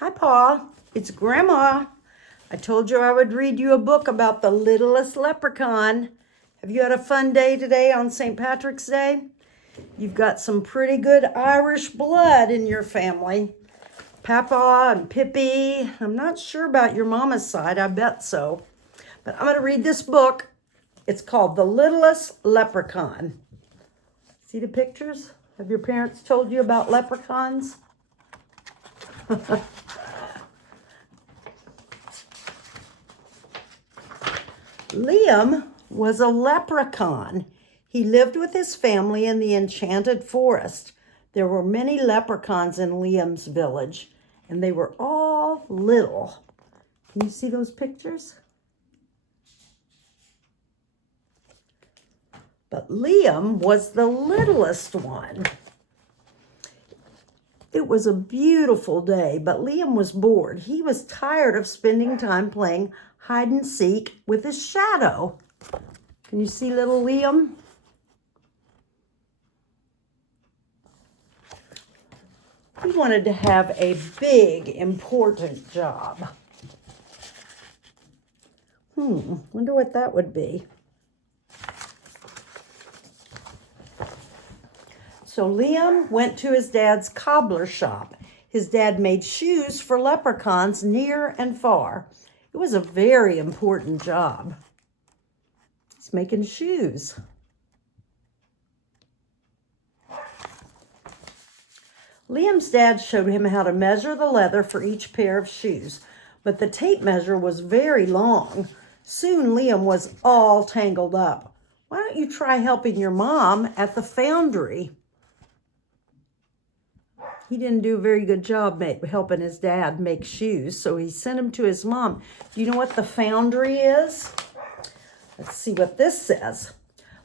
Hi, Pa. It's Grandma. I told you I would read you a book about the littlest leprechaun. Have you had a fun day today on St. Patrick's Day? You've got some pretty good Irish blood in your family. Papa and Pippi. I'm not sure about your mama's side. I bet so. But I'm going to read this book. It's called The Littlest Leprechaun. See the pictures? Have your parents told you about leprechauns? Liam was a leprechaun. He lived with his family in the enchanted forest. There were many leprechauns in Liam's village, and they were all little. Can you see those pictures? But Liam was the littlest one. It was a beautiful day, but Liam was bored. He was tired of spending time playing hide and seek with his shadow. Can you see little Liam? He wanted to have a big, important job. Wonder what that would be. So Liam went to his dad's cobbler shop. His dad made shoes for leprechauns near and far. It was a very important job. He's making shoes. Liam's dad showed him how to measure the leather for each pair of shoes, but the tape measure was very long. Soon Liam was all tangled up. Why don't you try helping your mom at the foundry? He didn't do a very good job helping his dad make shoes, so he sent him to his mom. Do you know what the foundry is? Let's see what this says.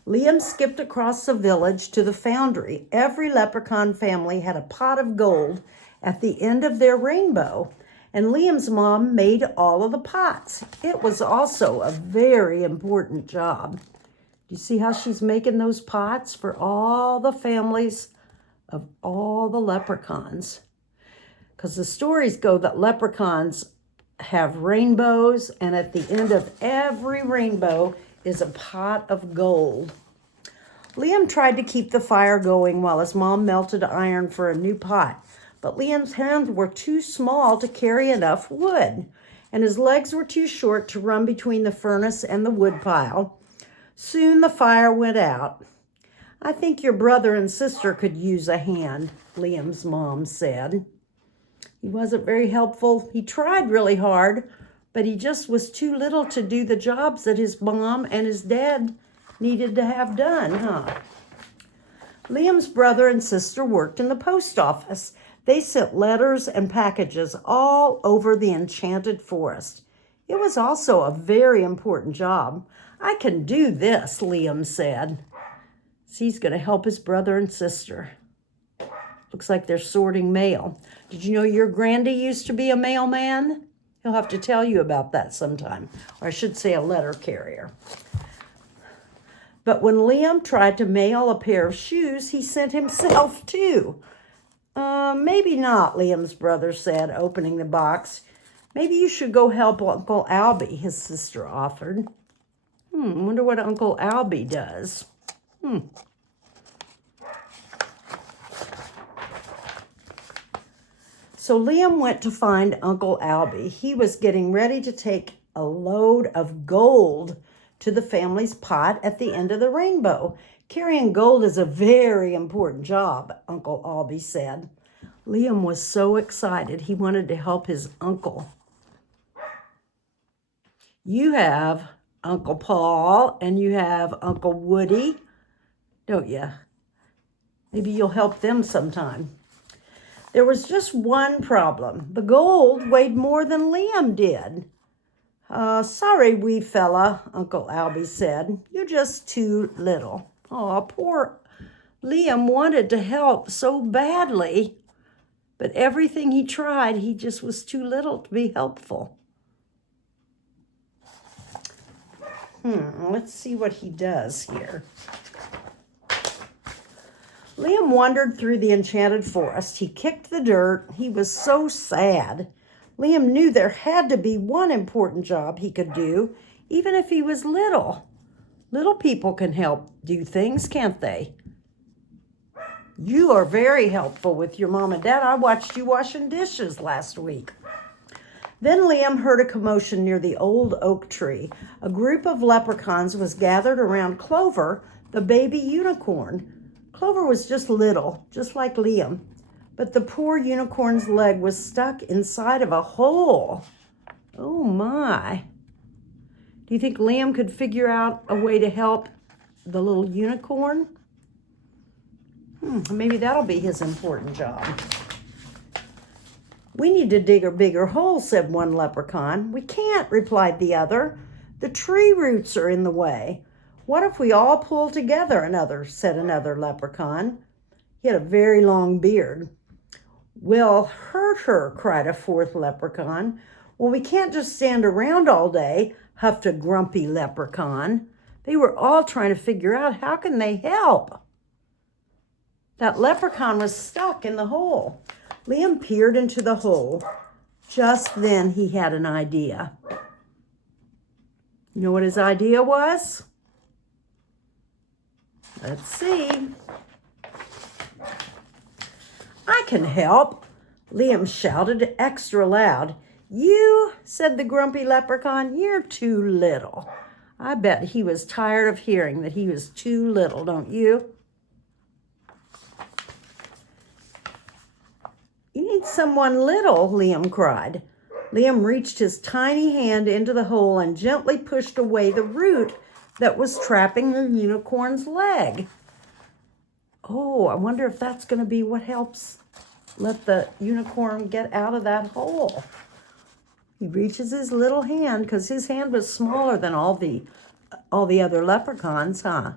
Liam skipped across the village to the foundry. Every leprechaun family had a pot of gold at the end of their rainbow, and Liam's mom made all of the pots. It was also a very important job. Do you see how she's making those pots for all the families of all the leprechauns? Because the stories go that leprechauns have rainbows, and at the end of every rainbow is a pot of gold. Liam tried to keep the fire going while his mom melted iron for a new pot, but Liam's hands were too small to carry enough wood, and his legs were too short to run between the furnace and the wood pile. Soon the fire went out. I think your brother and sister could use a hand, Liam's mom said. He wasn't very helpful. He tried really hard, but he just was too little to do the jobs that his mom and his dad needed to have done, Liam's brother and sister worked in the post office. They sent letters and packages all over the enchanted forest. It was also a very important job. I can do this, Liam said. So he's going to help his brother and sister. Looks like they're sorting mail. Did you know your Grandy used to be a mailman? He'll have to tell you about that sometime. Or I should say a letter carrier. But when Liam tried to mail a pair of shoes, he sent himself too. Maybe not, Liam's brother said, opening the box. Maybe you should go help Uncle Albie, his sister offered. Wonder what Uncle Albie does. So Liam went to find Uncle Albie. He was getting ready to take a load of gold to the family's pot at the end of the rainbow. Carrying gold is a very important job, Uncle Albie said. Liam was so excited he wanted to help his uncle. You have Uncle Paul and you have Uncle Woody, don't you? Maybe you'll help them sometime. There was just one problem. The gold weighed more than Liam did. Sorry, wee fella, Uncle Albie said. You're just too little. Oh, poor Liam wanted to help so badly, but everything he tried, he just was too little to be helpful. Let's see what he does here. Liam wandered through the enchanted forest. He kicked the dirt. He was so sad. Liam knew there had to be one important job he could do, even if he was little. Little people can help do things, can't they? You are very helpful with your mom and dad. I watched you washing dishes last week. Then Liam heard a commotion near the old oak tree. A group of leprechauns was gathered around Clover, the baby unicorn. Clover was just little, just like Liam, but the poor unicorn's leg was stuck inside of a hole. Oh my. Do you think Liam could figure out a way to help the little unicorn? Maybe that'll be his important job. We need to dig a bigger hole, said one leprechaun. We can't, replied the other. The tree roots are in the way. What if we all pull together, said another leprechaun. He had a very long beard. We'll hurt her, cried a fourth leprechaun. Well, we can't just stand around all day, huffed a grumpy leprechaun. They were all trying to figure out how can they help. That leprechaun was stuck in the hole. Liam peered into the hole. Just then he had an idea. You know what his idea was? Let's see. I can help, Liam shouted extra loud. You, said the grumpy leprechaun, you're too little. I bet he was tired of hearing that he was too little, don't you? You need someone little, Liam cried. Liam reached his tiny hand into the hole and gently pushed away the root that was trapping the unicorn's leg. Oh, I wonder if that's going to be what helps let the unicorn get out of that hole. He reaches his little hand, because his hand was smaller than all the other leprechauns, huh?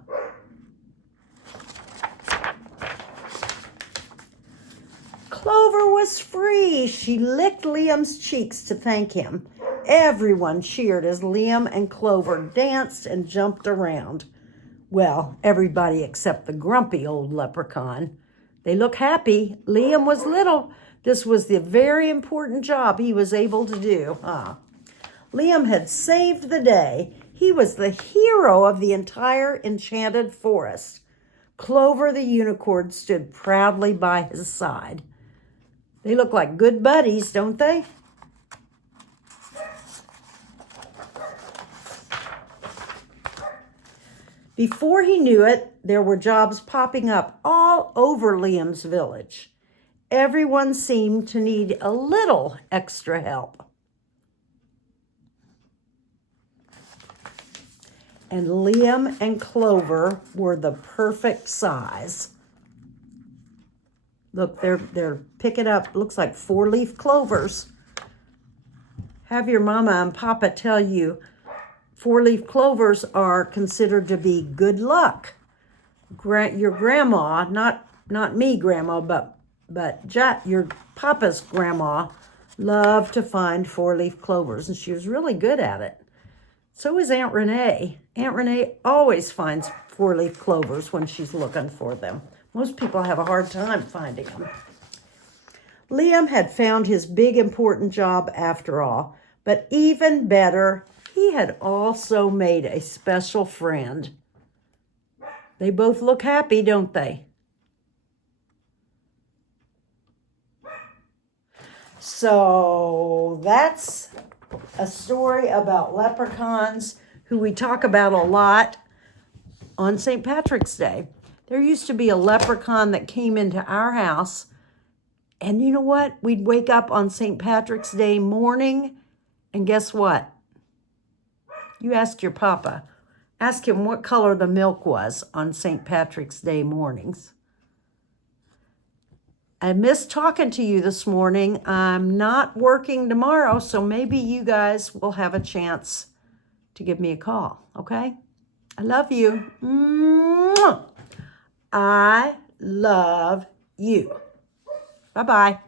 Clover was free. She licked Liam's cheeks to thank him. Everyone cheered as Liam and Clover danced and jumped around. Well, everybody except the grumpy old leprechaun. They looked happy. Liam was little. This was the very important job he was able to do. Liam had saved the day. He was the hero of the entire enchanted forest. Clover the unicorn stood proudly by his side. They look like good buddies, don't they? Before he knew it, there were jobs popping up all over Liam's village. Everyone seemed to need a little extra help. And Liam and Clover were the perfect size. Look, they're picking up, looks like 4-leaf clovers. Have your mama and papa tell you 4-leaf clovers are considered to be good luck. Your grandma, not me grandma, but your papa's grandma loved to find 4-leaf clovers, and she was really good at it. So is Aunt Renee. Aunt Renee always finds 4-leaf clovers when she's looking for them. Most people have a hard time finding them. Liam had found his big important job after all, but even better, he had also made a special friend. They both look happy, don't they? So that's a story about leprechauns who we talk about a lot on St. Patrick's Day. There used to be a leprechaun that came into our house, and you know what? We'd wake up on St. Patrick's Day morning, and guess what? You ask your papa. Ask him what color the milk was on St. Patrick's Day mornings. I missed talking to you this morning. I'm not working tomorrow, so maybe you guys will have a chance to give me a call, okay? I love you. Mwah! I love you. Bye-bye.